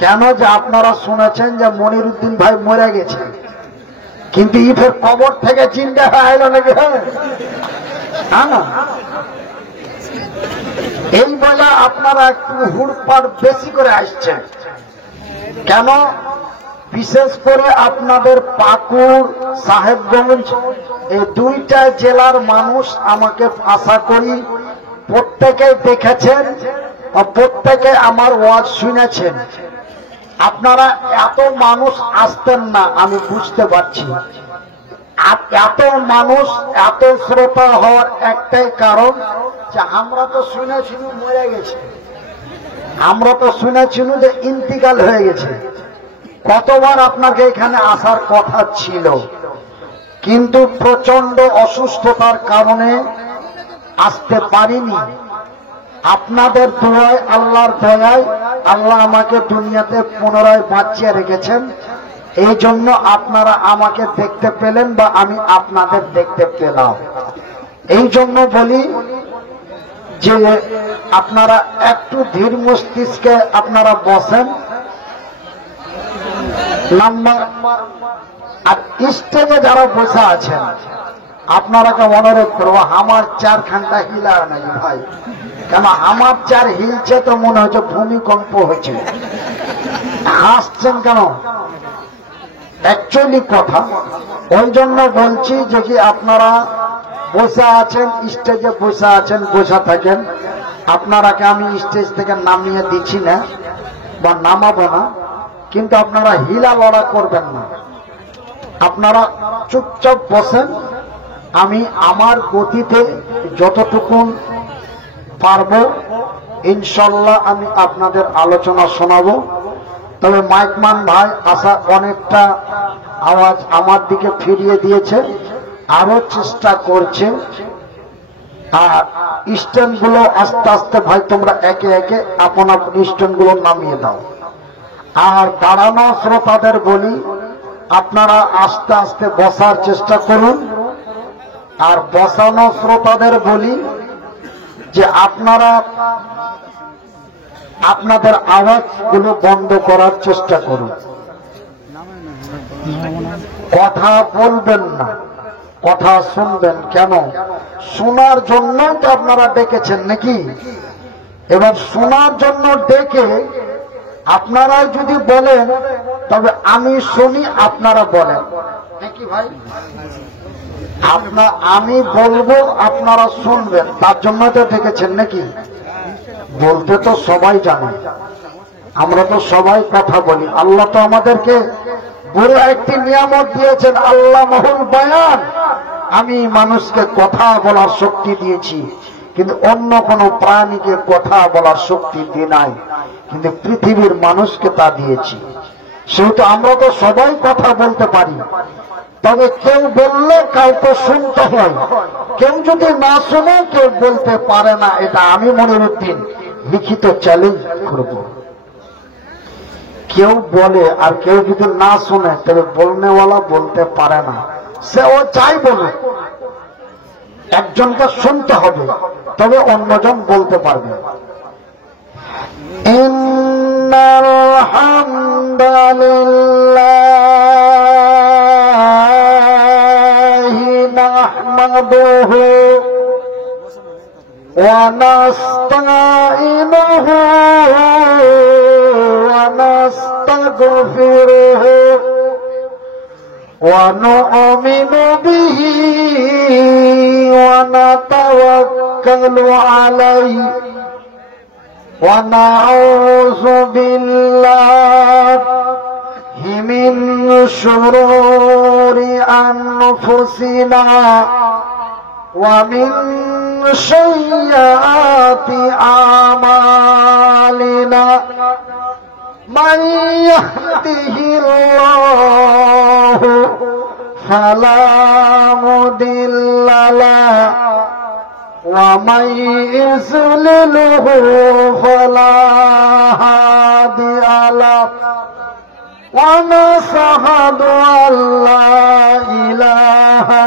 কেন যে আপনারা শুনেছেন যে মনিরুদ্দিন ভাই মরে গেছে, কিন্তু ইফের কবর থেকে চিন্তা হয়ে এলো নাকি? না, এই বলে আপনারা একটু হুড়পাড় বেশি করে আসছেন কেন? বিশেষ করে আপনাদের পাকুড়, সাহেবগঞ্জ এই দুইটা জেলার মানুষ আমাকে আশা করি প্রত্যেকে দেখেছেন, প্রত্যেকে আমার ওয়াজ শুনেছেন। আপনারা এত মানুষ আসতেন না, আমি বুঝতে পারছি। এত মানুষ, এত শ্রোতা হওয়ার একটাই কারণ যে আমরা তো শুনেছিল মরে গেছে, আমরা তো শুনেছিল যে ইন্তিকাল হয়ে গেছে। কতবার আপনাকে এখানে আসার কথা ছিল, কিন্তু প্রচন্ড অসুস্থতার কারণে আসতে পারিনি। আপনাদের দোয়ায়, আল্লাহর দয়ায় আল্লাহ আমাকে দুনিয়াতে পুনরায় বাঁচিয়ে রেখেছেন। এই জন্য আপনারা আমাকে দেখতে পেলেন বা আমি আপনাদের দেখতে পেলাম। এই জন্য বলি যে আপনারা একটু ধীর মস্তিষ্কে আপনারা বসেন। নাম্বার আর স্টেজে যারা বসে আছেন আপনারাকে অনুরোধ করবো আমার 4 ঘন্টা হিলা নাকি ভাই, কেন আমার 4 হিলছে তো মনে হচ্ছে ভূমিকম্প হয়েছে। হাসছেন কেন? অ্যাকচুয়ালি কথা ওই জন্য বলছি যে কি আপনারা বসে আছেন, স্টেজে বসে আছেন, বসে থাকেন। আপনারাকে আমি স্টেজ থেকে নামিয়ে দিচ্ছি না বা নামাবো না, কিন্তু আপনারা হিলা লড়া করবেন না। আপনারা চুপচাপ বসেন। আমি আমার গতিতে যতটুকু পারবো ইনশাল্লাহ আমি আপনাদের আলোচনা শোনাবো। তবে মাইকমান ভাই আসা অনেকটা আওয়াজ আমার দিকে ফিরিয়ে দিয়েছে, আরো চেষ্টা করছে। আর স্ট্যান্ড গুলো আস্তে আস্তে ভাই তোমরা একে একে আপন আপন স্ট্যান্ড গুলো নামিয়ে দাও। আর দাঁড়ানো শ্রোতাদের বলি আপনারা আস্তে আস্তে বসার চেষ্টা করুন। আর বসানো শ্রোতাদের বলি যে আপনারা আপনাদের আওয়াজগুলো বন্ধ করার চেষ্টা করুন, কথা বলবেন না, কথা শুনবেন। কেন? শোনার জন্য তো আপনারা ডেকেছেন নাকি? এবার শোনার জন্য ডেকে আপনারা যদি বলেন তবে আমি শুনি, আপনারা বলেন নাকি ভাই? আমি বলবো আপনারা শুনবেন, তার জন্য তো ডেকেছেন নাকি? বলতে তো সবাই জানে, আমরা তো সবাই কথা বলি। আল্লাহ তো আমাদেরকে বড় একটি নিয়ামত দিয়েছেন, আল্লাহ মহুল বয়ান। আমি মানুষকে কথা বলার শক্তি দিয়েছি, কিন্তু অন্য কোন প্রাণীকে কথা বলার শক্তি দিই নাই, কিন্তু পৃথিবীর মানুষকে তা দিয়েছি। সেহেতু আমরা তো সবাই কথা বলতে পারি, তবে কেউ বললে কাউকে শুনতে হয়, কেউ যদি না শুনে কেউ বলতে পারে না। এটা আমি মনিরুদ্দিন লিখিত চ্যালেঞ্জ করব। কেউ বলে আর কেউ যদি না শুনে তবে বলনেওয়ালা বলতে পারে না। সে ও চাই বলে, একজনকে শুনতে হবে তবে অন্যজন বলতে পারবে। ইন্নাল হামদুলিল্লাহি নাহমাদুহু ওয়া নাস্তাঈনুহু ওয়া নাস্তাগফিরুহু ওয়া নু'মিনু বিহি ওয়া নাতাওয়াক্কালু আলাইহি ওয়া নাউযু বিল্লাহি মিন শুরুরি আনফুসিনা ওয়া মিন সাইয়্যাতি আমালিনা মান ইয়াহদিহিল্লাহু ফালা মুদিল্লা লাহু ওয়া মান ইযলিলহু ফালা হাদিয়া লাহু ওয়া নাশহাদু আল্লা ইলাহা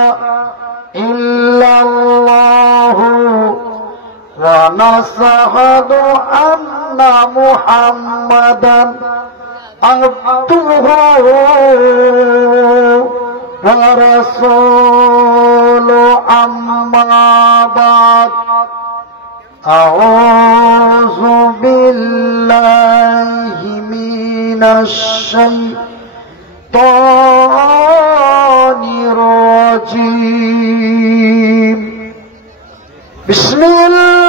ইল্লাল্লাহু ওয়া নাশহাদু আন্না আন্না মুহাম্মাদান আবদুহু ওয়া রাসূলুহু আম্মা বা'দ আউযু বিল্লাহি মিনাশ শাইতানির রাজীম বিসমিল্লাহির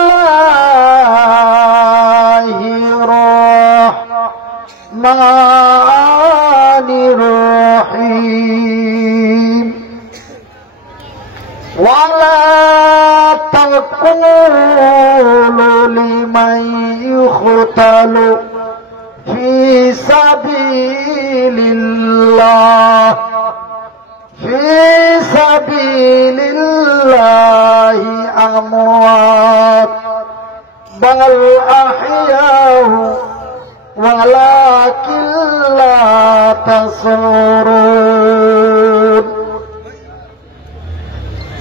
রাহমানির রাহিম ওয়ালা তাকুলু লিমান ইউকতালু ফি সাবিলিল্লাহ আমওয়াত বাল আহইয়াউ ওয়ালাকিন লা তাশউরুন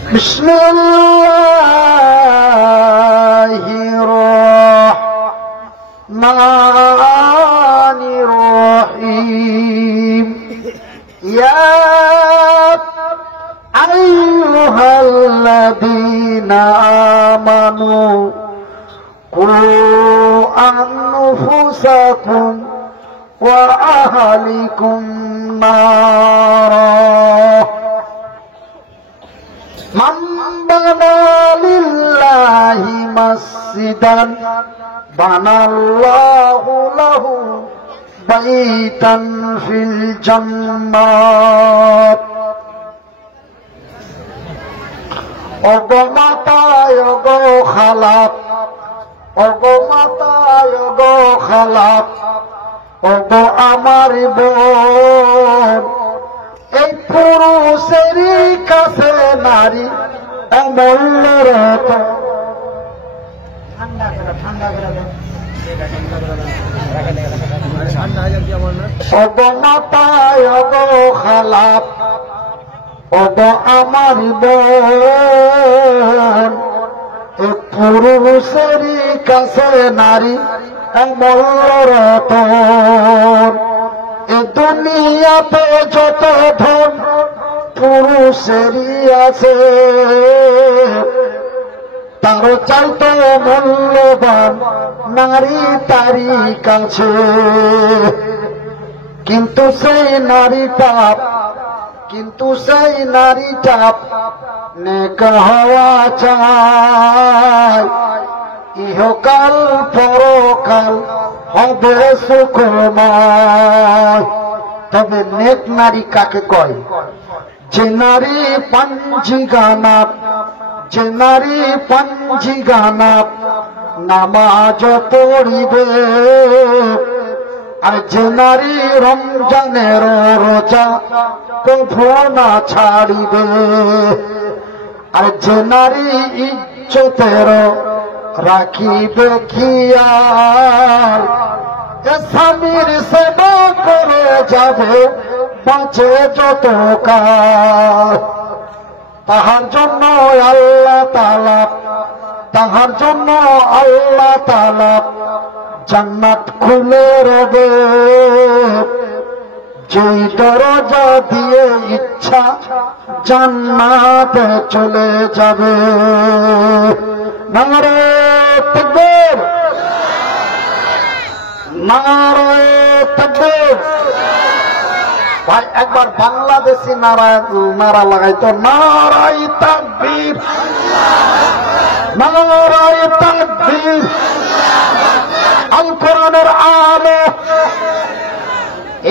বিসমিল্লাহির রাহমানির রাহিম ইয়া আইয়ুহাল্লাযীনা আমানু কু আনফুসাকুম ওয়া আহলিকুম নারা মান বানা লিল্লাহি মাসজিদান বানাল্লাহু লাহু বাইতান ফিল জান্নাত ওগো মাতায় ওগো খালাত ওগো মাতায় ওগো খালাত ওগো আমার বোন এই পুরুষেরই কাছে নারী অমূল্য রত্ন ওগো মাতায় ওগো খালাত ওগো আমার বোন এই পুরুষেরই কাছে নারী অমূল্য রতন এ দুনিয়াতে যত ধন পুরুষেরই আছে তার চাইতে মূল্যবান নারী তারই কাছে কিন্তু সেই নারীটা নেক হওয়া চায় ইহকাল পরকাল হবে সুখময় তবে নেক নারী কাকে কয় যে নারী পাঞ্জিগানা নামাজ পড়িবে আর যে নারী রমজানের রোজা কভু না ছাড়িবে আর যে নারী ইজ্জতের রাখিবে খেয়াল স্বামীর সেবা করে যাবে বাঁচে যত কাল তাহার জন্য আল্লাহ তাআলা জান্নাত খুলে রবে যেই দরজা দিয়ে ইচ্ছা জান্নাতে চলে যাবে নারে তাকবীর নারে তাকবীর ভাই একবার বাংলাদেশি নারা লাগাইতো নারাই তাকবীর নারাই তাকবীর আল কোরআনের আলো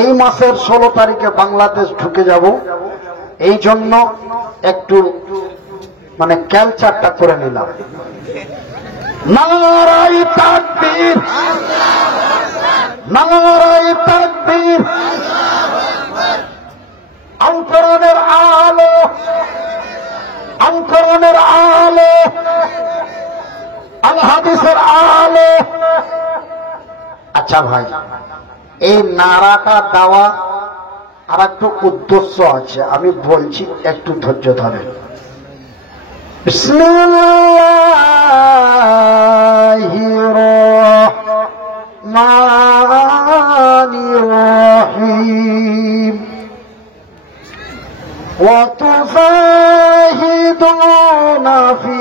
এই মাসের 16 তারিখে বাংলাদেশ ঢুকে যাব এই জন্য একটু মানে ক্যালচারটা করে নিলাম নারাই তাকবীর নারাই তাকবীর আল কোরআনের আলো আল কোরআনের আলো আল হাদিসের আলো আচ্ছা ভাই এই নারাটা দেওয়া আর একটু উদ্দেশ্য আছে আমি বলছি একটু ধৈর্য ধরেন বিসমিল্লাহির রহমানির রহিম ওয়াতুজাহিদুনা ফি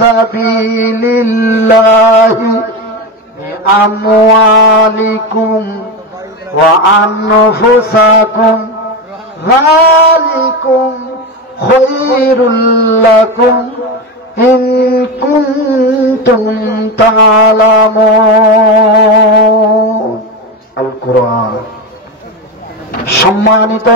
সাবিলিল্লাহি বিআমওয়ালিকুম ওয়া আনফুসাকুম যালিকুম খায়রুল লাকুম ইন কুনতুম তা'লামুন। আল কুরআন। সম্মানিত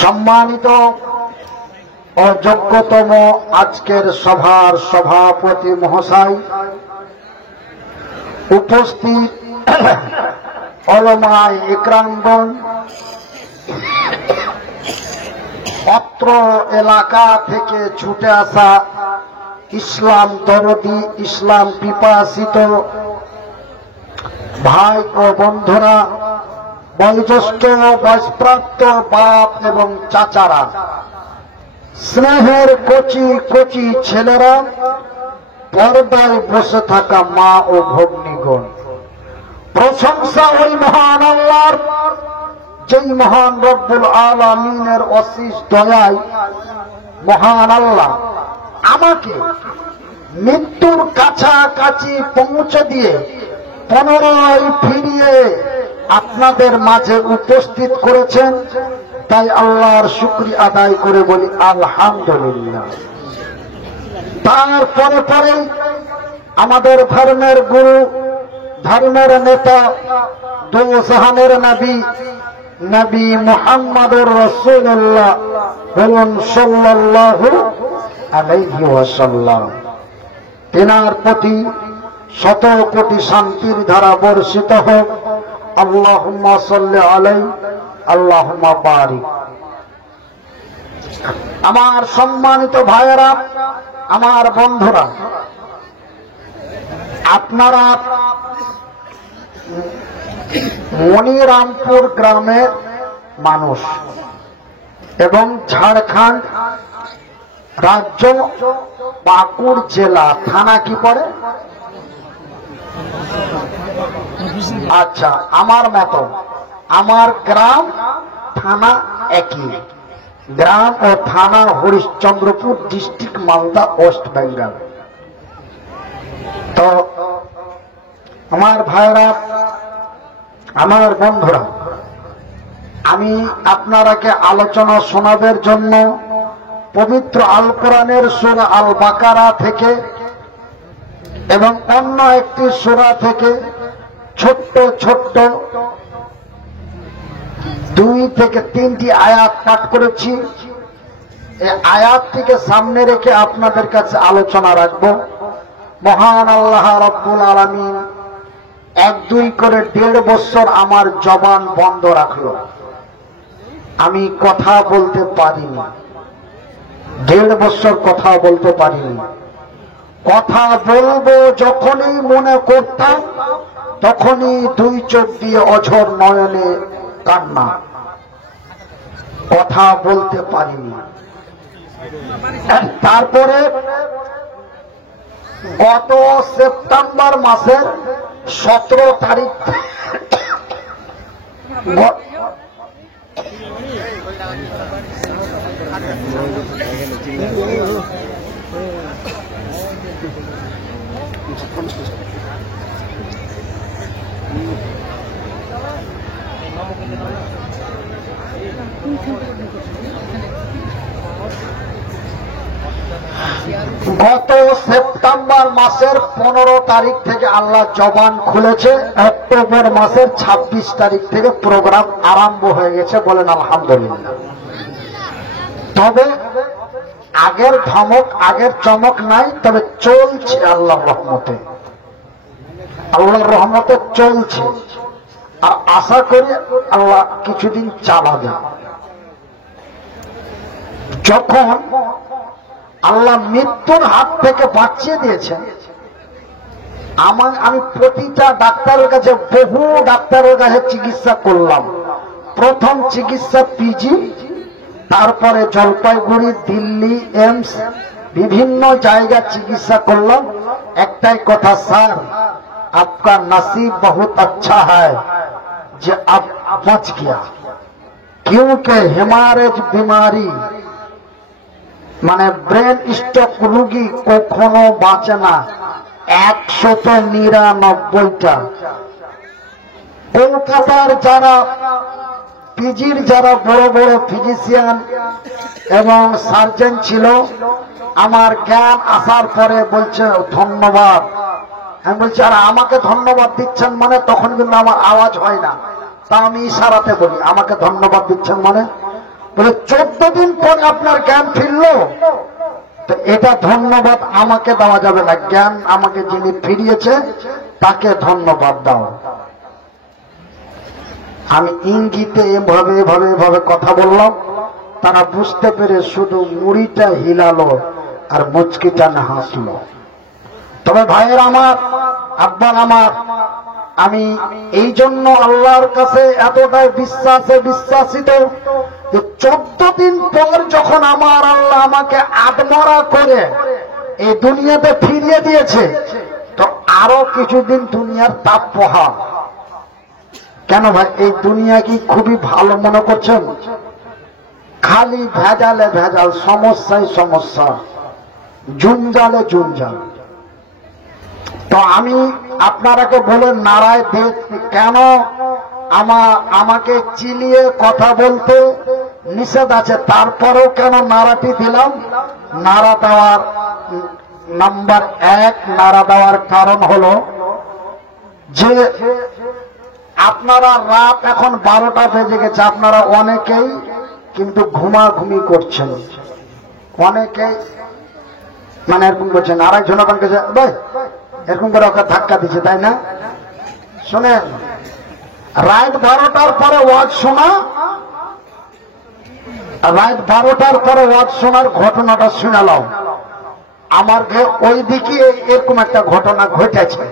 সম্মানিত ও যোগ্যতম আজকের সভার সভাপতি মহাশয়, উপস্থিত উলামায়ে ইকরামগণ, অত্র এলাকা থেকে ছুটে আসা ইসলাম দরদী, ইসলাম পিপাসিত ভাই ও বন্ধুরা, বয়োজ্যেষ্ঠ বয়স্প্রাপ্ত বাপ এবং চাচারা, স্নেহের কচি কচি ছেলেরা, পর্দায় বসে থাকা মা ও ভগ্নীগণ, প্রশংসা ওই মহান আল্লাহর, যেই মহান রব্বুল আলামিনের অশেষ দয়ায় মহান আল্লাহ আমাকে মৃত্যুর কাছাকাছি পৌঁছে দিয়ে পুনরায় ফিরিয়ে আপনাদের মাঝে উপস্থিত করেছেন। তাই আল্লাহর শুকরিয়া আদায় করে বলি আলহামদুলিল্লাহ। তারপরে পরে আমাদের ধর্মের গুরু, ধর্মের নেতা, দু জাহানের নবী, নবী মুহাম্মদুর রাসূলুল্লাহ বলুন সাল্লাল্লাহু আলাইহি ওয়াসাল্লাম, তিনার প্রতি শত কোটি শান্তির ধারা বর্ষিত হোক। আল্লাহুম্মা সাল্লি আলাইহি আল্লাহুম্মা বারিক। আমার সম্মানিত ভাইয়েরা, আমার বন্ধুরা, আপনারা মনিরামপুর গ্রামের মানুষ এবং ঝাড়খণ্ড রাজ্য পাকুড় জেলা, থানা কি পড়ে? আচ্ছা, আমার মতো আমার গ্রাম থানা একই, গ্রাম ও থানা হরিশ্চন্দ্রপুর ডিস্ট্রিক্ট, মালদা, ওয়েস্ট বেঙ্গল। তো আমার ভাইরা, আমার বন্ধুরা, আমি আপনারাকে আলোচনা শোনাবার জন্য পবিত্র আল কোরআনের সূরা আল বাকারা থেকে এবং অন্য একটি সূরা থেকে ছোট্ট ছোট্ট 2 থেকে 3টি আয়াত পাঠ করেছি। এই আয়াতটিকে সামনে রেখে আপনাদের কাছে আলোচনা রাখব। মহান আল্লাহ রাব্বুল আলামিন 1-2 করে 1.5 বছর আমার জবান বন্ধ রাখলো, আমি কথা বলতে পারিনি। 1.5 বছর কথা বলতে পারিনি। কথা বলবো যখনই মনে করতাম, তখনই 2 চোখ দিয়ে অঝর নয়নে কান্না, কথা বলতে পারিনি। তারপরে গত সেপ্টেম্বর মাসের 17 তারিখ গত সেপ্টেম্বর মাসের 15 তারিখ থেকে আল্লাহ জবান খুলেছে, অক্টোবর মাসের 26 তারিখ থেকে প্রোগ্রাম আরম্ভ হয়ে গেছে, বলেন আলহামদুলিল্লাহ। তবে আগের ধমক আগের চমক নাই, তবে চলছে আল্লাহর রহমতে, আল্লাহর রহমতে চলছে। আর আশা করি আল্লাহ কিছুদিন চালাবে। যখন আল্লাহ মৃত্যুর হাত থেকে বাঁচিয়ে দিয়েছেন, আমি প্রতিটা ডাক্তারের কাছে, বহু ডাক্তারের কাছে চিকিৎসা করলাম। প্রথম চিকিৎসা পিজি, তারপরে জলপাইগুড়ি, দিল্লি, এমস, বিভিন্ন জায়গা চিকিৎসা করলাম। একটাই কথা, স্যার आपका नसीब बहुत अच्छा है যে आप बच गया, क्योंकि हेमारेज बीमारी মানে ব্রেন স্ট্রোক রোগী কখনো বাঁচে না। 199টা। কলকাতার যারা পিজির যারা বড় বড় ফিজিশিয়ান এবং সার্জন ছিল, আমার জ্ঞান আসার পরে বলছে ধন্যবাদ। আমি বলছি, আর আমাকে ধন্যবাদ দিচ্ছেন মানে? তখন কিন্তু আমার আওয়াজ হয় না, তা আমি ইশারাতে বলি আমাকে ধন্যবাদ দিচ্ছেন মানে। বলে 14 দিন পরে আপনার জ্ঞান ফিরলো, তো এটা ধন্যবাদ আমাকে দেওয়া যাবে না, জ্ঞান আমাকে যিনি ফিরিয়েছে তাকে ধন্যবাদ দাও। আমি ইঙ্গিতে এভাবে এভাবে এভাবে কথা বললাম, তারা বুঝতে পেরে শুধু মুড়িটা হিলালো আর মুচকিটা না হাসলো। তবে ভাইয়ের আমার, আব্বার আমার, আমি এই জন্য আল্লাহর কাছে এতটাই বিশ্বাসিত যে 14 দিন পর যখন আমার আল্লাহ আমাকে আদমরা করে এই দুনিয়াতে ফিরিয়ে দিয়েছে, তো আরো কিছুদিন দুনিয়ার তাপ পোহা। কেন ভাই, এই দুনিয়া কি খুবই ভালো মনে করছেন? খালি ভেজালে ভেজাল, সমস্যায় সমস্যা, জঞ্জালে জঞ্জাল। তো আমি আপনারাকে বলে নারায় দেব, কেন আমাকে চিলিয়ে কথা বলতে নিষেধ আছে, তারপরেও কেন নারাটি দিলাম? নারা দেওয়ার নাম্বার 1, নারা দেওয়ার কারণ হলো যে আপনারা রাত এখন 12টা বেজে গেছে, আপনারা অনেকেই কিন্তু ঘুমাঘুমি করছেন, অনেকেই মানে এরকম করছেন। আরেকজন ওখানে গেছে, ভাই এরকম করে ওকে ধাক্কা দিচ্ছে, তাই না? শোনেন, রাত 12টার পরে ওয়াজ শোনা, রাত 12টার পরে ওয়াজ শোনার ঘটনাটা শুনালাম। আমার ওই দিকে এরকম একটা ঘটনা ঘটেছে।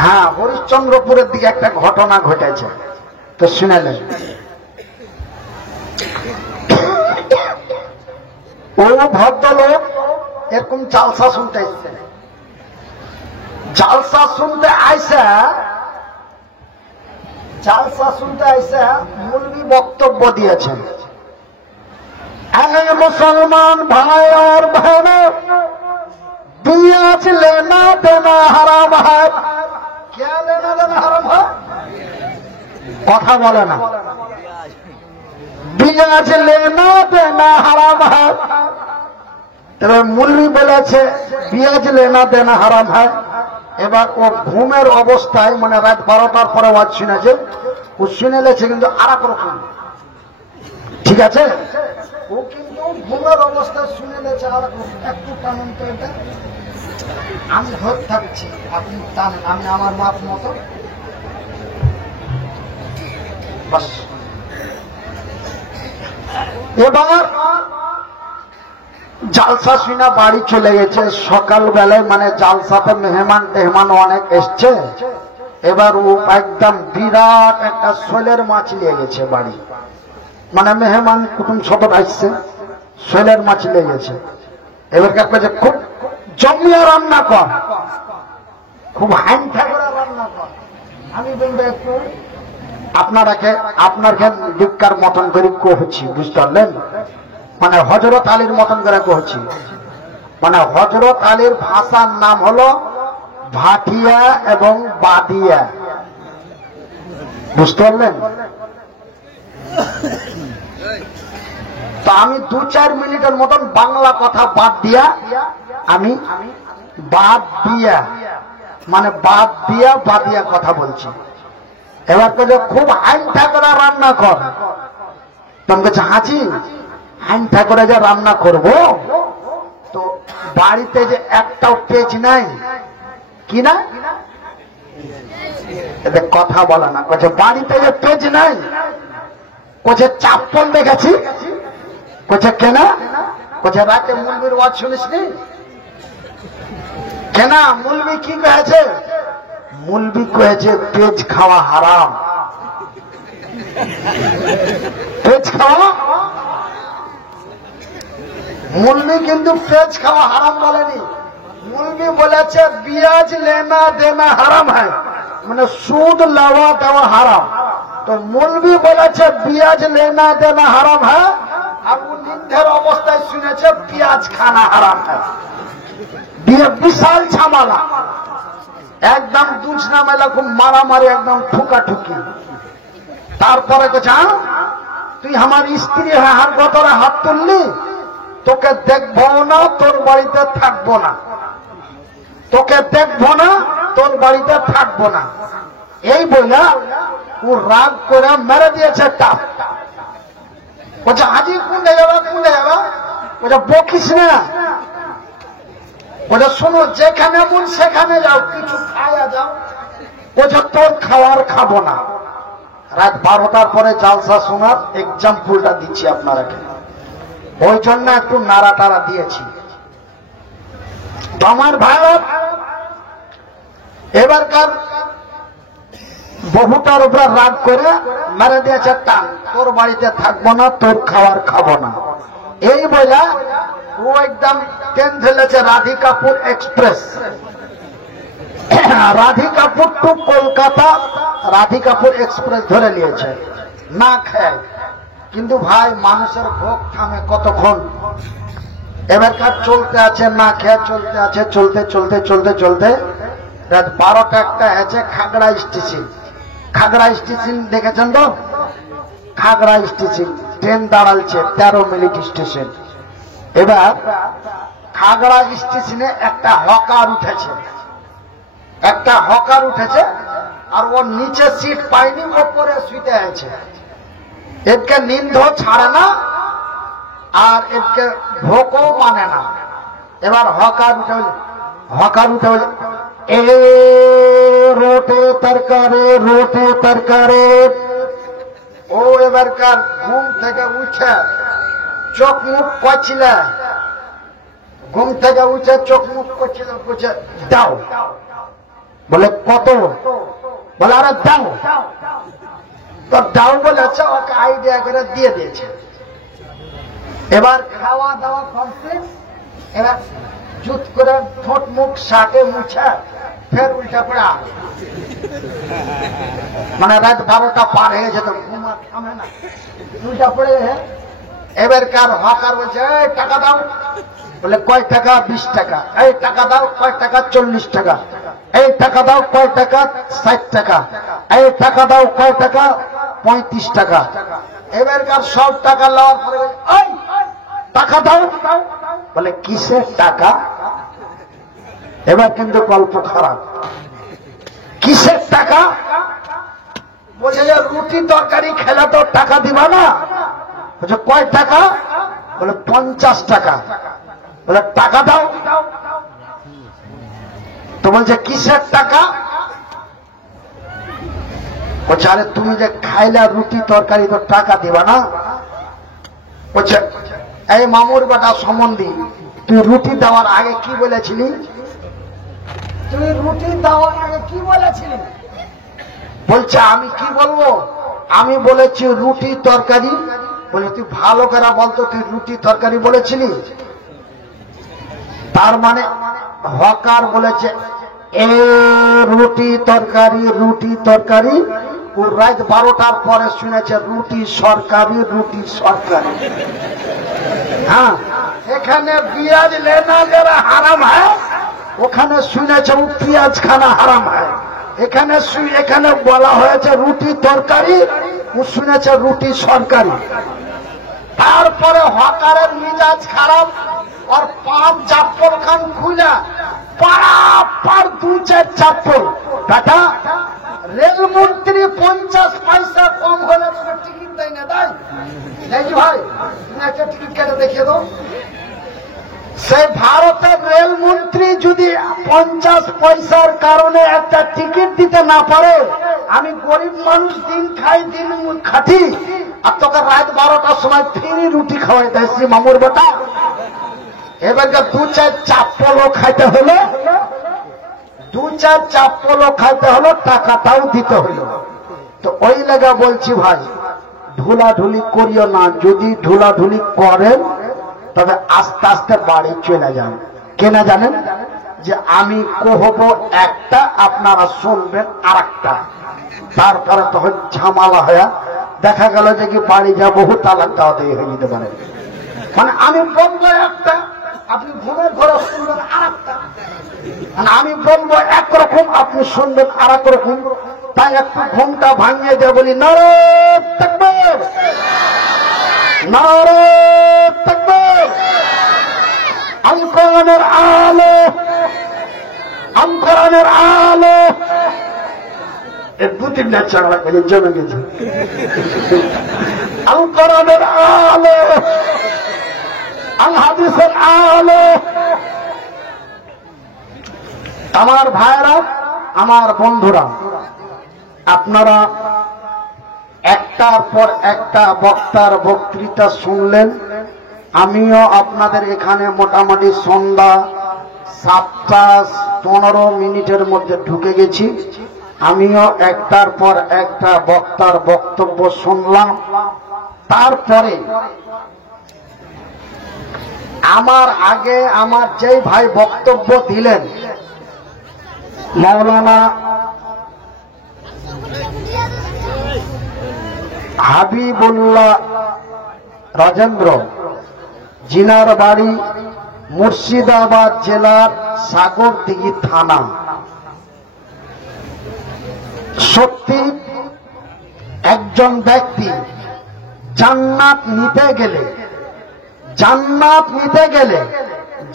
হ্যাঁ, হরিশ্চন্দ্রপুরের দিকে একটা ঘটনা ঘটেছে, তো শুনালেন। ও ভদ্রলোক এরকম জালসা শুনতে আসছে, জালসা শুনতে আইসা মৌলবী বক্তব্য দিয়েছেন। মুসলমান ভাই और बहनों, पियाज लेना देना हराम है। क्या लेना देना हराम है? কথা বলে না। পিয়াজ लेना देना हराम है। তবে মৌলবী বলেছে পিয়াজ लेना देना हराम है। এবার ও ঘুমের অবস্থায়, মানে রাত 12টার পরে ওয়াজ শুনেছে, ও শুনেছে কিন্তু আর এক রকম, ঠিক আছে? ও কিন্তু ঘুমের অবস্থায় শুনেছে আর একটু টানুন তো এটা, আমি ধরে থাকছি, আপনি টানেন, আমি আমার মাপ মতো বাস। এবার জালসা শুনা বাড়ি চলে গেছে সকালবেলায়, মানে জালসাতে মেহমান অনেক এসছে। এবার ও একদম বিরাট একটা শোলের মাছ নিয়ে গেছে বাড়ি, মানে মেহমান কুটুম সদর আসছে, শোলের মাছ নিয়ে গেছে। এবার কাছে খুব জমিয়া রান্না কর, খুব হাইনঠা করে রান্না কর। আমি বলবো একটু আপনারকে ডিক্কার মতন করে কহছি, বুঝতে পারলেন? মানে হযরত আলীর মতন করে কহছি। মানে হযরত আলীর ভাষার নাম হলো ভাটিয়া এবং বাদিয়া। বুঝতে পারলেন? তো আমি 2-4 মিনিটের মতন বাংলা কথা বাদ দিয়া বাদিয়া কথা বলছি। এবার বলে খুব আইন ঠাকুরা রান্না কর। তুমি বলছে হাজি আইন ঠাকুরা যে রান্না করব, তো বাড়িতে যে একটাও পেজ নাই কি না, এদের কথা বলে না। বলছে বাড়িতে যে পেজ নাই, বলছে চাপ্পল দেখেছি, বলছে কেনা, বলছে রাতে মুলবির ওয়াজ শুনিসনি কেনা? মুলবি কি কয়েছে? মুলবি কয়েছে পেজ খাওয়া হারাম। পেজ খাওয়া, মুলবি কিন্তু পেজ খাওয়া হারাম বলেনি। মুলবি বলেছে বিয়াজ লেনা দেনা হারাম হয়, মানে সুদ লওয়া দেওয়া হারাম। তো মুলবি বলেছে বিয়াজ লেনা দেনা হারাম হয়, আবু নিন্ধের অবস্থায় শুনেছে পিয়াজ খানা হারাম হয়। দিয়ে বিশাল ঝামেলা, একদম দুজনা মেলা খুব মারামারি, একদম ঠুকাঠুকি। তারপরে বলছে তুই আমার স্ত্রী হার গতরে হাত তুললি, তোকে দেখবো না, তোর বাড়িতে থাকবো না, তোকে দেখবো না, তোর বাড়িতে থাকবো না। এই বইলা ও রাগ করে মেরে দিয়েছে টাপ। বলছে হাজি কোনটা যাবা, কোনটা যাবা? বলছে বকিস না, বলছে শোনো যেখানে মন সেখানে যাও, কিছু খাওয়া যাও। বলছে তোর খাওয়ার খাবো না। রাত 12টার পরে জালসা শোনার এক্সাম্পলটা দিচ্ছি আপনারাকে, ওই জন্য একটু নাড়া টাড়া দিয়েছি। আমার ভারত এবারকার বহুটার উপর রাগ করে মেরে দিয়েছে টান, তোর বাড়িতে থাকবো না, তোর খাওয়ার খাবো না। এই বলে ও একদম ট্রেন ধরেছে Radhikapur express, Radhikapur to Kolkata Radhikapur express ধরে নিয়েছে না খেয়ে। কিন্তু ভাই মানুষের ভোগ থামে কতক্ষণ? এবারকার চলতে আছে না খেয়ে, চলতে আছে, চলতে চলতে চলতে চলতে রাত 12টা একটা হয়েছে খাগড়া স্টেশন। খাগড়া স্টেশন দেখেছেন তো? খাগড়া স্টেশন ট্রেন দাঁড়ালছে 13 মিনিট স্টেশন। এবার খাগড়া স্টেশনে একটা হকার উঠেছে, একটা হকার উঠেছে, আর ওর নিচে সিট পায়নি, ওপরে শুতে আছে। এরকে নিন্দ ছাড়ে না আর এরকে ভোকও মানে না। এবার হকার উঠে বলে এ রোটে তরকারি, রোটে তরকারি। ও এবারকার ঘুম থেকে উঠে চোখ মুখ কছিল, ঘুম থেকে উঠে চোখ মুখ করছিল, বলছে দাও। বলে কত? বলে আরে দাও। তো দাও বলেছে, ওকে আইডিয়া করে দিয়ে দিয়েছে। এবার খাওয়া দাওয়া কমপ্লিট। এবার জুত করে ঠোঁট মুখ শাকে মুছে ফের উল্টা পড়া, মানে রাত 12টা পার হয়ে যেত, ঘুমা থামে না, উল্টা পড়ে। এবারকার হকার বলছে এই টাকা দাও। বলে কয় টাকা? 20 টাকা। এই টাকা দাও। কয় টাকা? 40 টাকা। এই টাকা দাও। কয় টাকা? 60 টাকা। এই টাকা দাও। কয় টাকা? 35 টাকা। এবারকার সব টাকা লওয়ার পরে এই টাকা দাও। বলে কিসের টাকা? এবার কিন্তু গল্প খারাপ। কিসের টাকা? বলছে যে রুটি তরকারি খেলে তো টাকা দিবা না। বলছে কয় টাকা? বলে 50 টাকা। বলে টাকা দাও। তো বলছে কিসের টাকা? বলছে আরে তুমি যে খাইলা রুটি তরকারি তো টাকা দিবা না। বলছে এই মামুর বেটা সম্বন্ধী, তুই রুটি দেওয়ার আগে কি বলেছিলি? তুই রুটি দেওয়ার আগে কি বলেছিলি? বলছে আমি কি বলবো? আমি বলেছি রুটি তরকারি। বলে তুই ভালো করে বলতো, তুই রুটি তরকারি বলেছিলি? তার মানে হকার বলেছে এ রুটি তরকারি, রুটি তরকারি। ও রাত 12টার পরে শুনেছে রুটি সরকারি, রুটি সরকারি। হ্যাঁ, এখানে পেঁয়াজ লেনা যারা হারাম হয়, ওখানে শুনেছে ও পেঁয়াজ খানা হারাম হয়। এখানে বলা হয়েছে রুটি তরকারি, ও শুনেছে রুটি সরকারি। তারপরে হকারের মিজাজ খারাপ, আর পাঁচ চাপ্পল খান খুলে পার 2-4 চাপ্পল। বেটা রেলমন্ত্রী 50 পয়সা কম হলে টিকিট দেয় না, তাই দেখি ভাই একটা টিকিট কেটে দেখিয়ে দাও। সেই ভারতের রেলমন্ত্রী যদি 50 পয়সার কারণে একটা টিকিট দিতে না পারে, আমি গরিব মানুষ দিন খাই দিন খাটি, আর তোকে রাত 12টার সময় ফ্রি রুটি খাওয়াই দিয়েছি মামুর বেটা। এবারকে 2-4 চাপ্পলও খাইতে হলো, 2-4 চাপ্পলও খাইতে হলো, টাকাটাও দিতে হলো। তো ওই লেগা বলছি ভাই, ঢুলাঢুলি করিও না। যদি ঢুলাঢুলি করেন তবে আস্তে আস্তে বাড়ি চলে যান। কেনা জানেন যে আমি কহব একটা, আপনারা শুনবেন আর একটা, তারপরে তখন ঝামেলা হয়ে দেখা গেল যে কি বাড়ি যা বহু তালাক দেওয়া দিয়ে হয়ে যেতে পারে। মানে আমি বলবো একটা, আপনি ঘুমের ঘরে শুনবেন আর একটা, মানে আমি বলবো একরকম, আপনি শুনবেন আর এক রকম। তাই একটু ঘুমটা ভাঙিয়ে দিয়ে বলি, নারে তাকবীর, নারে তাকবীর, আল কোরআনের আলো, আল কোরআনের আলো। এই 2-3টা চালা করে জমে গেছে। আল কোরআনের আলো, আল হাদিসের আলো। আমার ভাইরা, আমার বন্ধুরা, আপনারা একটার পর একটা বক্তার বক্তৃতা শুনলেন। আমিও আপনাদের এখানে মোটামুটি সন্ধ্যা 7:15 মধ্যে ঢুকে গেছি। আমিও একটার পর একটা বক্তার বক্তব্য শুনলাম। তারপরে আমার আগে আমার যেই ভাই বক্তব্য দিলেন, মাওলানা হাবিবুল্লাহ রাজেন্দ্র, জিনার বাড়ি মুর্শিদাবাদ জেলার সাগরদিঘি থানা। সত্যি একজন ব্যক্তি জান্নাত নিতে গেলে,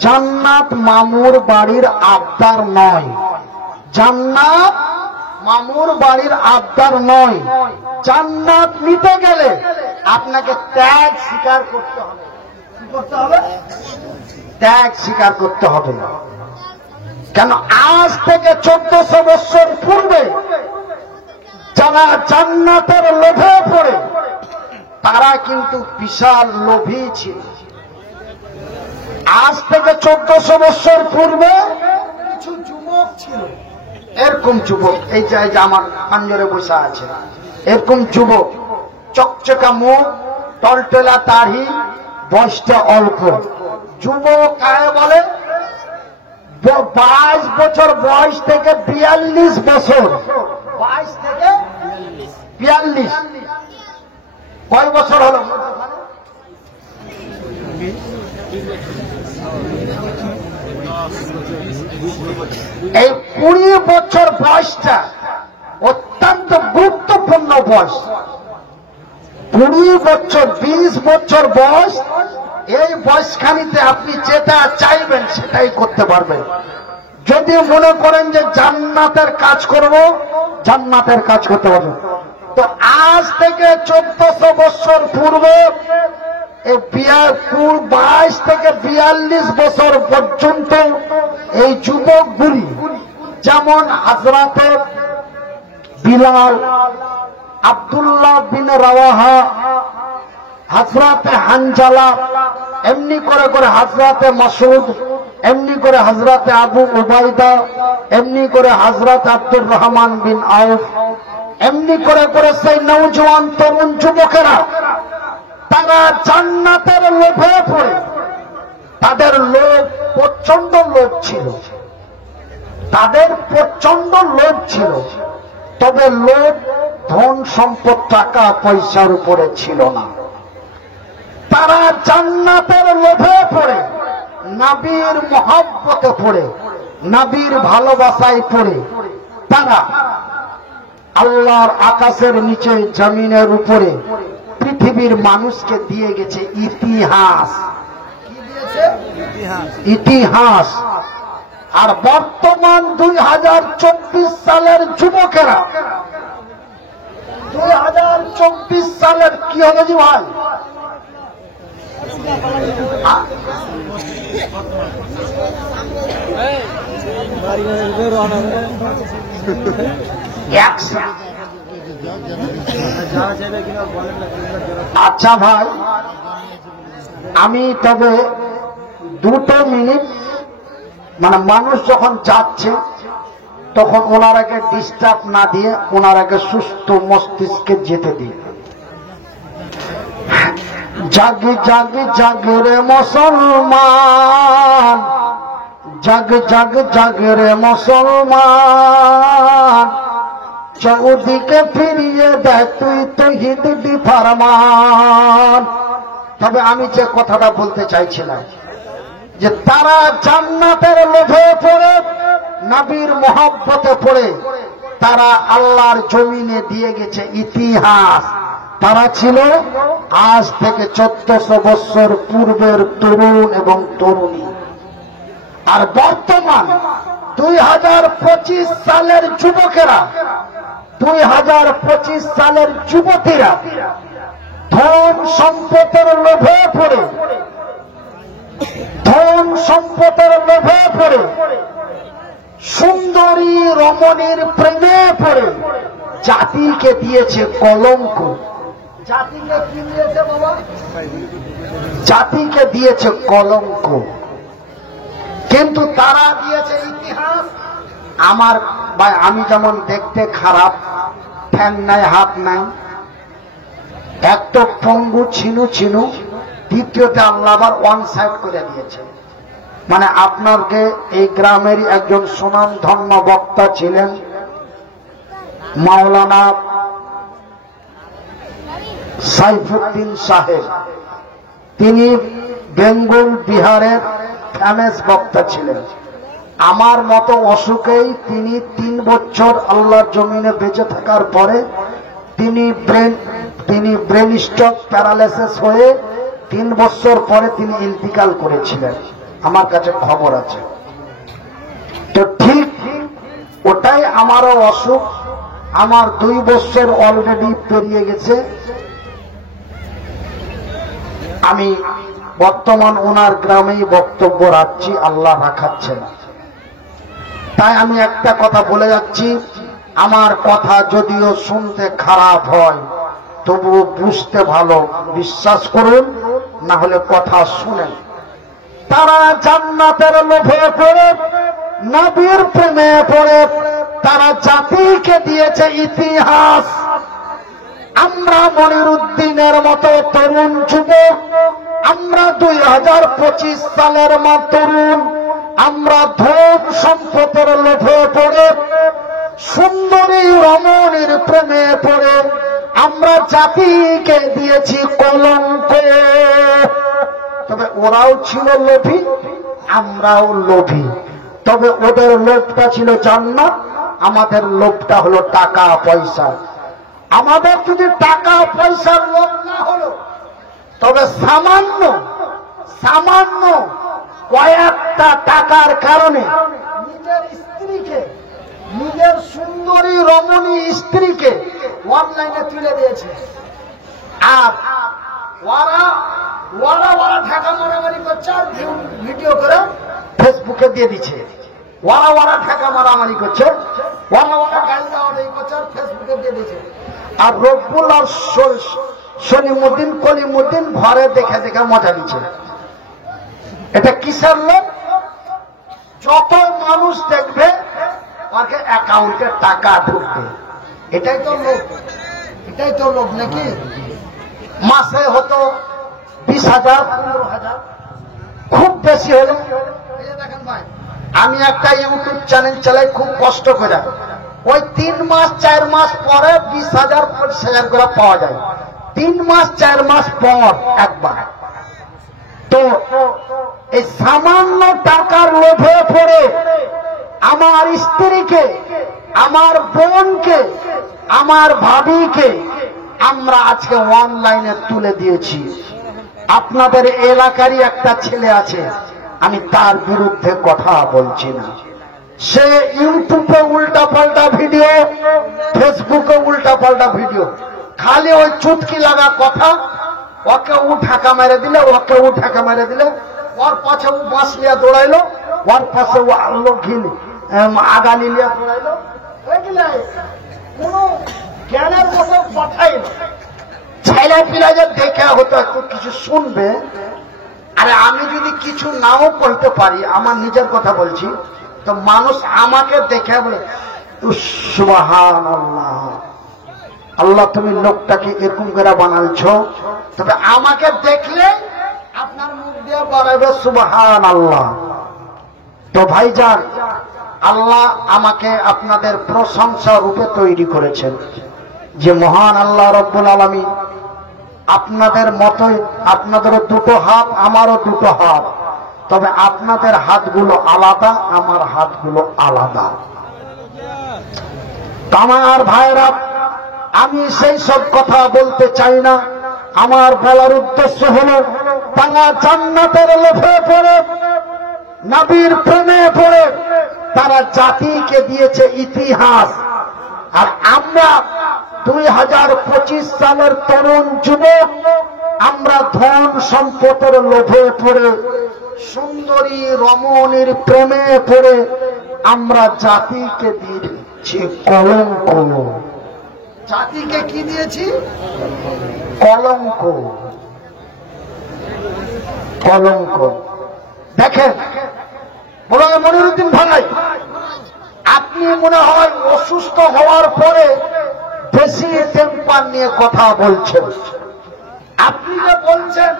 জান্নাত মামুর বাড়ির আবদার নয়, জান্নাত মামুর বাড়ির আবদার নয়। জান্নাত নিতে গেলে আপনাকে ত্যাগ স্বীকার করতে হবে। কি করতে হবে? ত্যাগ স্বীকার করতে হবে। কেন আজ থেকে 1400 বছর পূর্বে যারা জান্নাতের লোভে পড়ে তারা কিন্তু বিশাল লোভী ছিল। আজ থেকে 1400 বছর পূর্বে কিছু যুবক ছিল, এরকম যুবক, এই যে আমার পাঞ্জরে বসে আছে, এরকম যুবক, চকচকা মুখ, টলটলা দাড়ি, বয়সটা অল্প। যুবক কাকে বলে? 22 বছর বয়স থেকে 42 বছর, 22 থেকে 42, কয় বছর হলো? এই 20 বছর বয়সটা অত্যন্ত গুরুত্বপূর্ণ বয়স। 20 বছর, 20 বছর বয়স, এই বয়সখানিতে আপনি যেটা চাইবেন সেটাই করতে পারবেন। যদি মনে করেন যে জান্নাতের কাজ করব, জান্নাতের কাজ করতে পারবেন। তো আজ থেকে 1400 বছর পূর্বে এই 22 থেকে 42 বছর পর্যন্ত এই যুবকগুলি, যেমন হযরতে বিলাল, আব্দুল্লাহ বিন রাওয়াহা, হযরতে হানজালা, এমনি করে করে হযরতে মাসউদ, এমনি করে হযরতে আবু উবাইদা, এমনি করে হযরত আব্দুর রহমান বিন আউফ, এমনি করে করে সেই নওজোয়ান তরুণ যুবকেরা তারা জান্নাতের লোভে পড়ে, তাদের লোভ, প্রচন্ড লোভ ছিল, তাদের প্রচন্ড লোভ ছিল। তবে লোভ ধন সম্পদ, টাকা পয়সার উপরে ছিল না। তারা জান্নাতের লোভে পড়ে, নবীর মহব্বতে পড়ে, নবীর ভালোবাসায় পড়ে তারা আল্লাহর আকাশের নিচে জমিনের উপরে পৃথিবীর মানুষকে দিয়ে গেছে ইতিহাস। কি দিয়েছে? ইতিহাস। আর বর্তমান 2024 সালের যুবকেরা 2024 সালের কি হবে জি ভাই? আচ্ছা ভাই, আমি তবে 2 মিনিট মানে মানুষ যখন যাচ্ছে তখন ওনারাকে ডিস্টার্ব না দিয়ে ওনারাকে সুস্থ মস্তিষ্কে যেতে দিই। জাগি জাগি জাগে রে মুসলমান, জাগ জাগ জাগে রে মুসলমান, চৌদিকে ফিরিয়ে দেয় তুই তৌহিদ দি ফরমান। তবে আমি যে কথাটা বলতে চাইছিলাম যে তারা জান্নাতের লোভে পড়ে, নবীর মহব্বতে পড়ে তারা আল্লাহর জমিনে দিয়ে গেছে ইতিহাস। তারা ছিল আজ থেকে 1400 বছর পূর্বের তরুণ এবং তরুণী। আর বর্তমান 2025 সালের যুবকেরা, 2025 সালের যুবতীরা ধন সম্পদের লোভে পড়ে, ধন সম্পদের লোভে পড়ে, সুন্দরী রমণীর প্রেমে পড়ে জাতিকে দিয়েছে কলঙ্ক। জাতিকে কি দিয়েছে বাবা? জাতিকে দিয়েছে কলঙ্ক। কিন্তু তারা দিয়েছে ইতিহাস। আমার ভাই, আমি যেমন দেখতে খারাপ, ফ্যান নাই, হাত নাই, এক তো পঙ্গু ছিনু ছিনু, দ্বিতীয়তে আল্লাহ আবার ওয়ান সাইড করে দিয়েছে। মানে আপনাকে এই গ্রামেরই একজন সুনামধন্য বক্তা ছিলেন মাওলানা সাইফুদ্দিন সাহেব। তিনি বেঙ্গল বিহারের ফেমাস বক্তা ছিলেন। আমার মতো অসুখেই তিনি 3 বছর আল্লাহর জমিনে বেঁচে থাকার পরে তিনি ব্রেন স্ট্রোক প্যারালাইসিস হয়ে 3 বছর পরে তিনি ইন্তিকাল করেছিলেন। আমার কাছে খবর আছে। তো ঠিক ওটাই আমারও অসুখ। আমার 2 বছর অলরেডি পেরিয়ে গেছে। আমি বর্তমান ওনার গ্রামেই বক্তব্য রাখছি, আল্লাহ রাখাচ্ছে না। তাই আমি একটা কথা বলে যাচ্ছি, আমার কথা যদিও শুনতে খারাপ হয় তবুও বুঝতে ভালো, বিশ্বাস করুন, না হলে কথা শুনেন। তারা জান্নাতের লোভে পড়ে, নবীর প্রেমে পড়ে তারা জাতিকে দিয়েছে ইতিহাস। আমরা মনিরুদ্দিনের মতো তরুণ যুবক, আমরা 2025 সালের তরুণ, আমরা ধন সম্পদের লোভে পড়ে, সুন্দরী রমণীর প্রেমে পড়ে আমরা জাতিকে দিয়েছি কলঙ্ক। তবে ওরাও ছিল লোভী, আমরাও লোভী। তবে ওদের লোভটা ছিল জান্নাত, আমাদের লোভটা হলো টাকা পয়সা। আমাদের যদি টাকা পয়সার লোভ না হলো, তবে সামান্য কয়েকটা টাকার কারণে নিজের স্ত্রীকে, নিজের সুন্দরী রমণী স্ত্রীকে অনলাইনে তুলে দিয়েছে। আর ওরা ঢাকা মারামারি করছে, আর ভিডিও করে ফেসবুকে দিয়ে দিচ্ছে। ওরা ঢাকা মারামারি করছে, ওরা গাড়ি দেওয়া করছে, আর ফেসবুকে দিয়ে দিচ্ছে। আর রব্বুল আর সলিমুদ্দিন কলিমুদ্দিন ঘরে দেখে দেখে মজা দিচ্ছে। এটা কিসের লোক? যত মানুষ দেখবে ওকে অ্যাকাউন্টে টাকা ঢুকবে, এটাই তো লোক, এটাই তো লোক নাকি? মাসে হতো 20,000 15,000, খুব বেশি হলে। দেখেন ভাই, আমি একটা ইউটিউব চ্যানেল চালাই খুব কষ্ট করে, ওই 3 মাস 4 মাস পরে 20,000 25,000 করে পাওয়া যায়। 3 মাস 4 মাস পর একবার। তো এই সামান্য টাকার লোভে পড়ে আমার স্ত্রীকে আমার বোনকে, আমার ভাবিকে আমরা আজকে অনলাইনে তুলে দিয়েছি। আপনাদের এলাকারই একটা ছেলে আছে, আমি তার বিরুদ্ধে কথা বলছি না। সে ইউটিউবে উল্টা পাল্টা ভিডিও, ফেসবুকে উল্টা পাল্টা ভিডিও, খালি ওই চুটকি লাগা কথা। ওকে ও ঢাকা মেরে দিলে, ওকে ও ঢাকা মেরে দিলে, ওর পাশে ও বাঁশ লিয়া দৌড়াইলো, ওর পাশে ও আলো ঘিল আগালি লিয়া দৌড়াইলো। কোন জ্ঞানের মতো কথাই না। ছেলে পিলা যে দেখে হতো একটু কিছু শুনবে। আরে আমি যদি কিছু নাও করতে পারি, আমার নিজের কথা বলছি, তো মানুষ আমাকে দেখে বলে সুবহানাল্লাহ, আল্লাহ তুমি লোকটাকে এরকম করে বানালছ। তবে আমাকে দেখলে আপনার মুখ দিয়ে বাড়াবে সুবহানাল্লাহ। তো ভাইজান, আল্লাহ আমাকে আপনাদের প্রশংসা রূপে তৈরি করেছেন, যে মহান আল্লাহ রব্বুল আলামিন আপনাদের মতোই, আপনাদেরও দুটো হাত, আমারও দুটো হাত, তবে আপনাদের হাতগুলো আলাদা, আমার হাতগুলো আলাদা। আমার ভাইরা, আমি সেই সব কথা বলতে চাই না। আমার বলার উদ্দেশ্য হলো, তারা জান্নাতের লোভে পড়ে, নবীর প্রেমে পড়ে তারা জাতিকে দিয়েছে ইতিহাস। আর আমরা 2025 সালের তরুণ যুবক, আমরা ধন সম্পদের লোভে পড়ে, সুন্দরী রমণীর প্রেমে পড়ে আমরা জাতিকে দিয়েছি কলঙ্ক। জাতিকে কি দিয়েছি? কলঙ্ক। কলঙ্ক। দেখেন মনিরুদ্দিন ভাই, আপনি মনে হয় অসুস্থ হওয়ার পরে বেশি টেম্পার নিয়ে কথা বলছেন। আপনি যে বলছেন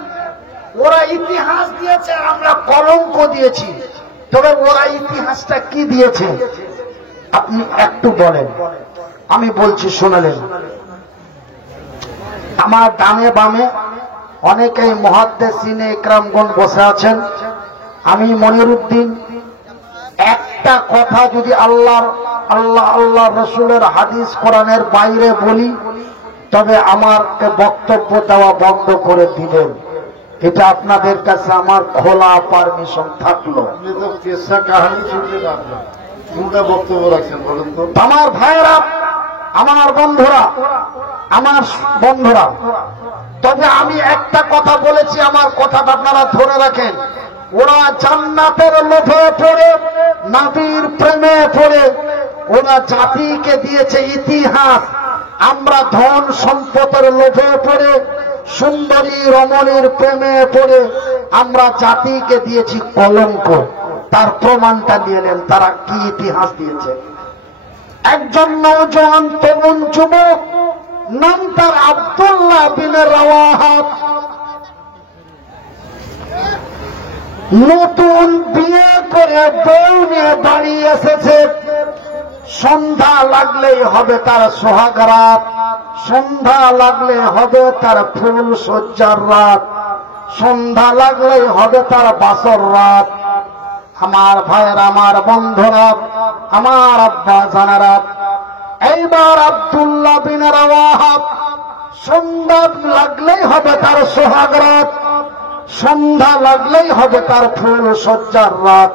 ওরা ইতিহাস দিয়েছে, আমরা কলঙ্ক দিয়েছি, তবে ওরা ইতিহাসটা কি দিয়েছে আপনি একটু বলেন। আমি বলছি, শোনালেন। আমার ডানে বামে অনেকেই মুহাদ্দিসিনে ইকরামগণ বসে আছেন। আমি মনিরুদ্দিন একটা কথা যদি আল্লাহ রসুলের হাদিস কোরআনের বাইরে বলি, তবে আমাকে বক্তব্য দেওয়া বন্ধ করে দিবেন। এটা আপনাদের কাছে আমার খোলা পারমিশন থাকলো। বক্তব্য রাখছেন, বলেন তো। আমার ভাইয়েরা, আমার বন্ধুরা, তবে আমি একটা কথা বলেছি, আমার কথাটা আপনারা ধরে রাখেন। ওরা জান্নাতের লোভে পড়ে, নবীর প্রেমে পড়ে ওরা জাতিকে দিয়েছে ইতিহাস। আমরা ধন সম্পদের লোভে পড়ে, সুন্দরী রমণীর প্রেমে পড়ে আমরা জাতিকে দিয়েছি কলঙ্ক। তার প্রমাণটা নিয়ে নেন, তারা কি ইতিহাস দিয়েছে। একজন নওজোয়ান তরুণ যুবক, নাম তার আব্দুল্লাহ বিন রাওয়াহা, নতুন বিয়ে করে বউ নিয়ে বাড়ি এসেছে। সন্ধ্যা লাগলেই হবে তার সোহাগ রাত, সন্ধ্যা লাগলে হবে তার ফুল সজ্জার রাত, সন্ধ্যা লাগলেই হবে তার বাসর রাত। আমার ভাইয়ের, আমার বন্ধুরা, আমার আব্বা জানারা, এইবার আব্দুল্লাহ বিন রাওয়াহা সন্ধ্যা লাগলেই হবে তার সোহাগ রাত, সন্ধ্যা লাগলেই হবে তার ফুল সজ্জার রাত।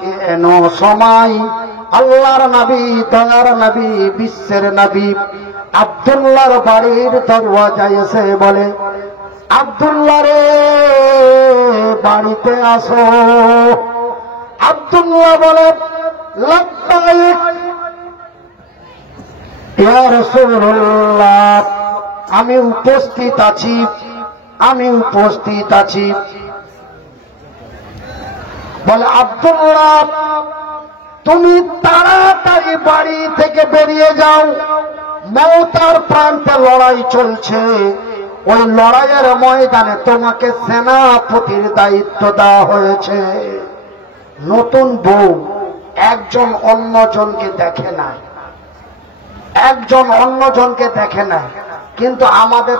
কেন সময় আল্লাহর নবী, দয়ার নবী, বিশ্বের নবী আব্দুল্লাহর বাড়ির দরওয়াজায় এসে বলে, আব্দুল্লাহ রে বাড়িতে আসো। আব্দুল্লাহ বলে, লাব্বাইক ইয়া রাসূলুল্লাহ, আমি উপস্থিত আছি, আমি উপস্থিত আছি। বলে, আব্দুল্লাহ তুমি তাড়াতাড়ি বাড়ি থেকে বেরিয়ে যাও, মওতার প্রান্তে লড়াই চলছে। ওই লড়াইয়ের ময়দানে তোমাকে সেনাপতির দায়িত্ব দেওয়া হয়েছে। নতুন বউ একজন অন্যজনকে দেখে না, একজন অন্যজনকে দেখে না। কিন্তু আমাদের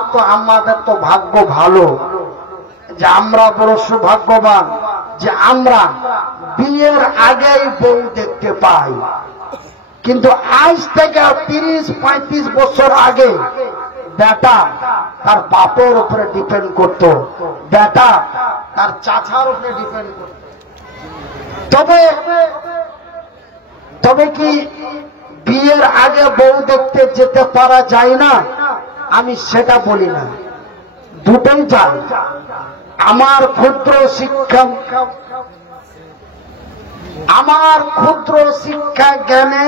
তো ভাগ্য ভালো, যে আমরা বড় সৌভাগ্যবান যে আমরা বিয়ের আগেই বউ দেখতে পাই। কিন্তু আজ থেকে 30-35 বছর আগে বেটা তার বাপের উপরে ডিপেন্ড করত, বেটা তার চাচার উপরে ডিপেন্ড করত। তবে কি বিয়ের আগে বউ দেখতে যেতে পারা যায় না? আমি সেটা বলি না, দুটোই যায়। আমার ক্ষুদ্র শিক্ষা জ্ঞানে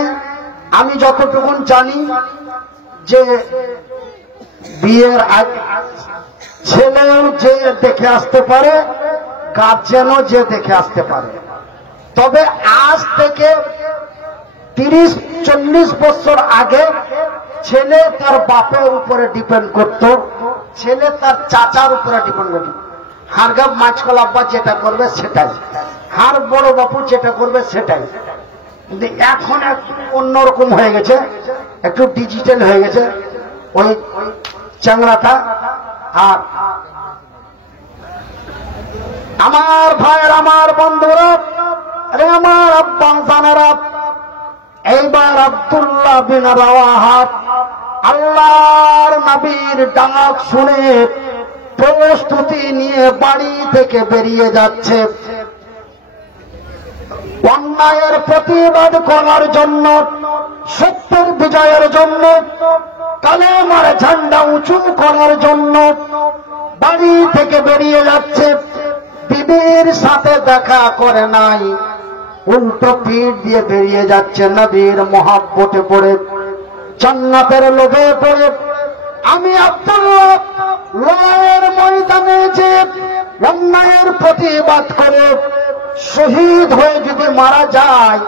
আমি যতটুকু জানি যে বিয়ের আগে ছেলেও যে দেখে আসতে পারে, গার্জেনও যে দেখে আসতে পারে। তবে আজ থেকে 30-40 বছর আগে ছেলে তার বাপের উপরে ডিপেন্ড করত, ছেলে তার চাচার উপরে ডিপেন্ড করত। হারগাব মাছকল আব্বা যেটা করবে সেটাই, হার বড় বাপু যেটা করবে সেটাই। কিন্তু এখন একটু অন্যরকম হয়ে গেছে, একটু ডিজিটাল হয়ে গেছে ওই চ্যাংড়াটা। আর আমার ভাইয়ের, আমার বন্ধুরা, আরে আমার আব্বা জানেরা, এইবার আব্দুল্লাহ বিন রাওয়াহা আল্লাহর নবীর ডাক শুনে প্রস্তুতি নিয়ে বাড়ি থেকে বেরিয়ে যাচ্ছে অন্যায়ের প্রতিবাদ করার জন্য, সত্যের বিজয়ের জন্য, কালেমার ঝান্ডা উঁচু করার জন্য বাড়ি থেকে বেরিয়ে যাচ্ছে। বিবির সাথে দেখা করে নাই, উল্টো পিঠ দিয়ে বেরিয়ে যাচ্ছে নবীর মহব্বতে পড়ে, জান্নাতের লোভে পড়ে। আমি আব্দুল্লাহ লড়াইয়ের ময়দানে যে অন্যায়ের প্রতিবাদ করে শহীদ হয়ে যদি মারা যায়,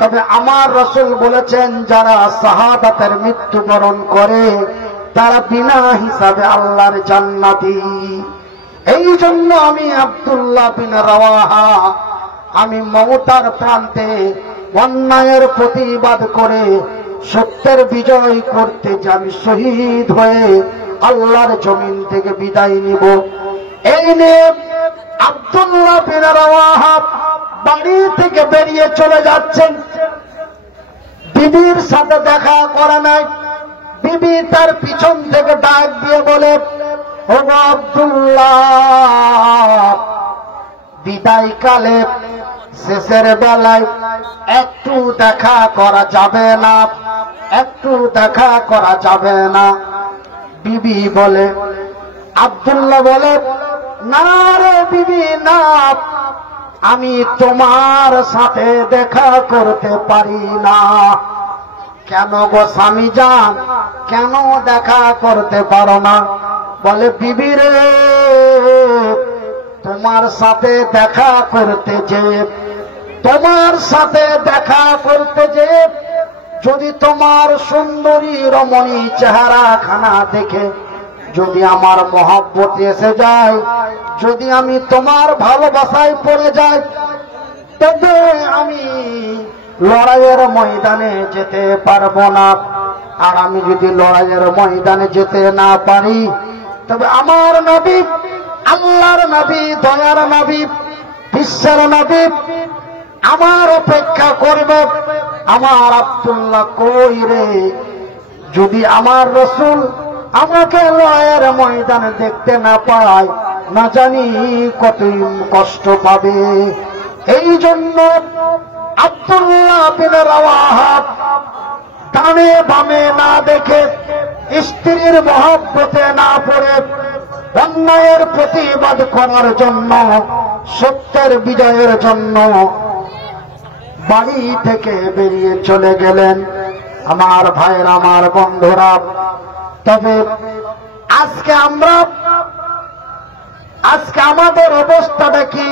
তবে আমার রাসূল বলেছেন যারা শাহাদাতের মৃত্যুবরণ করে তারা বিনা হিসাবে আল্লাহর জান্নাতি। এই জন্য আমি আব্দুল্লাহ বিন রাওয়াহা আমি মমতার প্রান্তে অন্যায়ের প্রতিবাদ করে সত্যের বিজয় করতে যে আমি শহীদ হয়ে আল্লাহর জমিন থেকে বিদায় নিব। এই নিয়ে আব্দুল্লাহ বিন রাওয়াহা বাড়ি থেকে বেরিয়ে চলে যাচ্ছেন। বিবির সাথে দেখা করে নাই। বিবি তার পিছন থেকে ডাক দিয়ে বলে, ও আব্দুল্লাহ, বিদায়কালে শেষের বেলায় একটু দেখা করা যাবে না, একটু দেখা করা যাবে না? বিবি বলে, আব্দুল্লাহ বলে, না রে বিবি না, আমি তোমার সাথে দেখা করতে পারি না। কেন গো স্বামী যান, কেন দেখা করতে পারো না? বলে, বিবি রে, তোমার সাথে দেখা করতে যে, তোমার সাথে দেখা করতে যে যদি তোমার সুন্দরী রমণী চেহারা খানা দেখে যদি আমার মহব্বত এসে যায়, যদি আমি তোমার ভালোবাসায় পড়ে যাই, তবে আমি লড়াইয়ের ময়দানে যেতে পারবো না। আর আমি যদি লড়াইয়ের ময়দানে যেতে না পারি, তবে আমার নবী, আল্লাহর নবী, দয়ার নবী, বিশ্বের নবী আমার অপেক্ষা করবে। আমার আব্দুল্লাহ কই রে? যদি আমার রাসূল আমাকে লড়াইয়ের ময়দানে দেখতে না পায়, না জানি কতই কষ্ট পাবে। এই জন্য আব্দুল্লাহ বিন রাওয়াহা ডানে বামে না দেখে, স্ত্রীর মহব্বতে না পড়ে, অন্যায়ের প্রতিবাদ করার জন্য, সত্যের বিজয়ের জন্য বাড়ি থেকে বেরিয়ে চলে গেলেন। আমার ভাইয়ের, আমার বন্ধুরা, তবে আজকে আমাদের অবস্থাটা কি?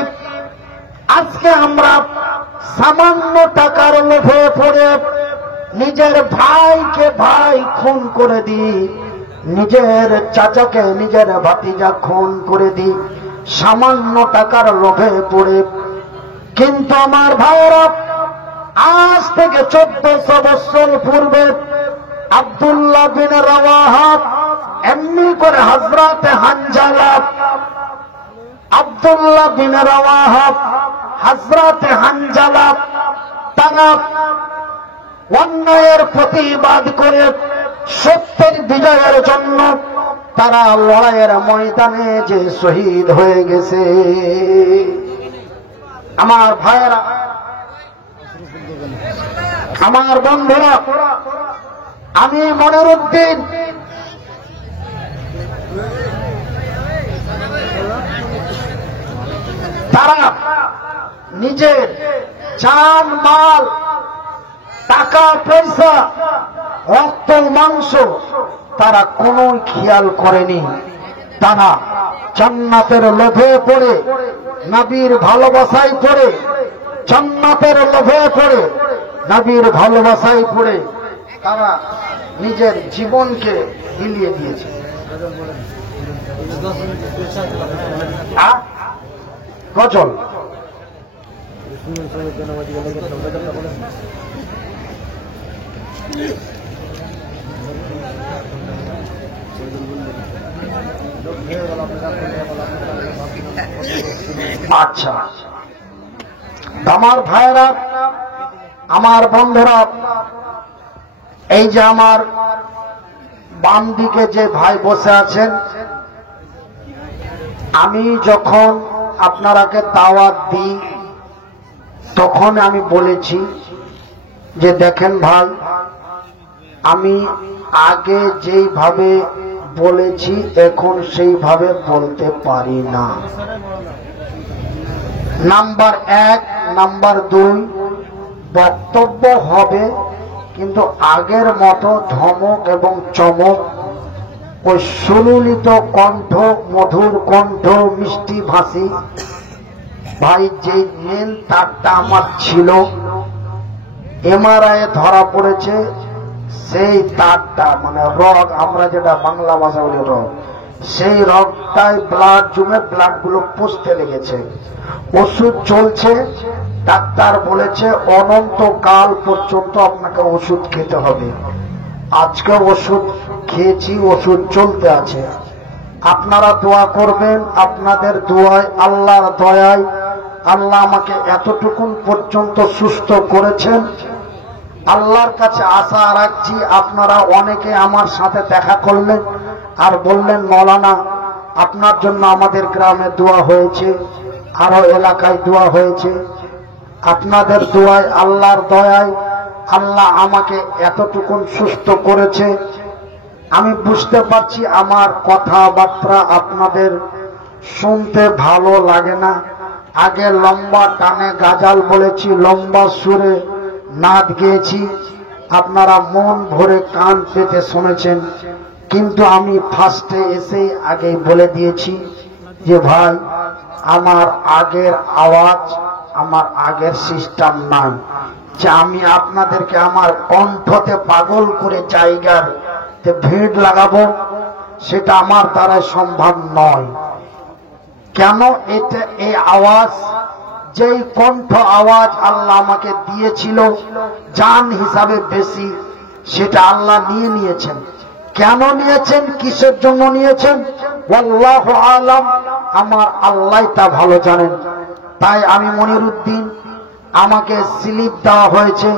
আজকে আমরা সামান্য টাকার লোভে পড়ে নিজের ভাইকে ভাই খুন করে দিই, নিজের চাচাকে নিজের ভাতিজা খুন করে দিই সামান্য টাকার লোভে পড়ে। কিন্তু আমার ভাইয়েরা, আজ থেকে 1400 বছর পূর্বে আব্দুল্লাহ বিন রাওয়াহা এমনি করে হযরতে হানজালা, আব্দুল্লাহ বিন রাওয়াহা, হযরতে হানজালা, তারা অন্যায়ের প্রতিবাদ করে সত্যের বিজয়ের জন্য তারা লড়াইয়ের ময়দানে যে শহীদ হয়ে গেছে। আমার ভাইয়েরা, আমার বন্ধুরা, আমি মনিরুদ্দিন তারা নিজের জান মাল, টাকা পয়সা, রক্ত মাংস তারা কোনো খেয়াল করেনি। তারা জান্নাতের লোভে পড়ে, নবীর ভালোবাসায় পড়ে, জান্নাতের লোভে পড়ে, নবীর ভালোবাসায় পড়ে তারা নিজের জীবনকে বিলিয়ে দিয়েছে। গজল আচ্ছা, আমার ভাইরা, আমার বন্ধুরা, এই যে আমার বাম দিকে যে ভাই বসে আছেন, আমি যখন আপনারাকে দাওয়াত দিই তখন আমি বলেছি যে দেখেন ভাই, আমি আগে যেইভাবে বলেছি এখন সেইভাবে বলতে পারি না। নাম্বার 1, নাম্বার 2, বক্তব্য হবে কিন্তু আগের মতো ধমক এবং চমক, ওই সুললিত কণ্ঠ, মধুর কণ্ঠ, মিষ্টি ভাষী, ভাই যে মেন তারটা আমার ছিল এমআরআই ধরা পড়েছে, সেই তারটা মানে রগ, আমরা যেটা বাংলা ভাষা বলি রগ, সেই রগটায় ব্লাড জমে ব্লাড গুলো পচতে লেগেছে। ওষুধ চলছে, ডাক্তার বলেছে অনন্তকাল পর্যন্ত আপনাকে ওষুধ খেতে হবে। আজকে ওষুধ খেয়েছি, ওষুধ চলতে আছে। আপনারা দোয়া করবেন, আপনাদের দোয়ায়, আল্লাহর দয়ায় আল্লাহ আমাকে এতটুকুন পর্যন্ত সুস্থ করেছেন। আল্লাহর কাছে আশা রাখছি, আপনারা অনেকে আমার সাথে দেখা করলেন আর বললেন মৌলানা আপনার জন্য আমাদের গ্রামে দোয়া হয়েছে, আরো এলাকায় দোয়া হয়েছে। আপনাদের দোয়ায়, আল্লাহর দয়ায় আল্লাহ আমাকে এতটুকুন সুস্থ করেছে। আমি বুঝতে পারছি আমার কথাবার্তা আপনাদের শুনতে ভালো লাগে না। আগে লম্বা টানে গাজাল বলেছি, লম্বা সুরে নাদ গেয়েছি, আপনারা মন ভরে কান পেতে শুনেছেন। কিন্তু আমি ফার্স্টে এসেই আগেই বলে দিয়েছি যে ভাই, আমার আগের আওয়াজ, আমার আগের সিস্টেম নাই যে আমি আপনাদেরকে আমার কণ্ঠতে পাগল করে জায়গার ভিড় লাগাবো, সেটা আমার দ্বারা সম্ভব নয়। কেন? এটা এই আওয়াজ, যেই কণ্ঠ আওয়াজ আল্লাহ আমাকে দিয়েছিল জান হিসাবে বেশি, সেটা আল্লাহ নিয়েছেন। কেন নিয়েছেন, কিসের জন্য নিয়েছেন, আল্লাহু আলাম, আমার আল্লাহ তা ভালো জানেন। তাই আমি মনিরুদ্দিন, আমাকে স্লিপ দেওয়া হয়েছে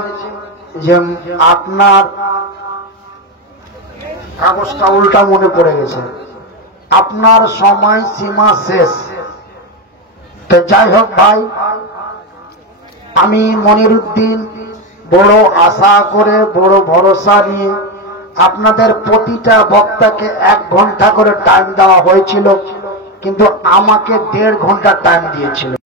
যে আপনার কাগজটা উল্টা মনে পড়ে গেছে, আপনার সময় সীমা শেষ। তো যাই হোক ভাই, আমি মনিরুদ্দিন বড় আশা করে, বড় ভরসা নিয়ে আপনাদের প্রতিটা বক্তাকে 1 ঘন্টা করে টাইম দেওয়া হয়েছিল, কিন্তু আমাকে 1.5 ঘন্টা টাইম দিয়েছিল।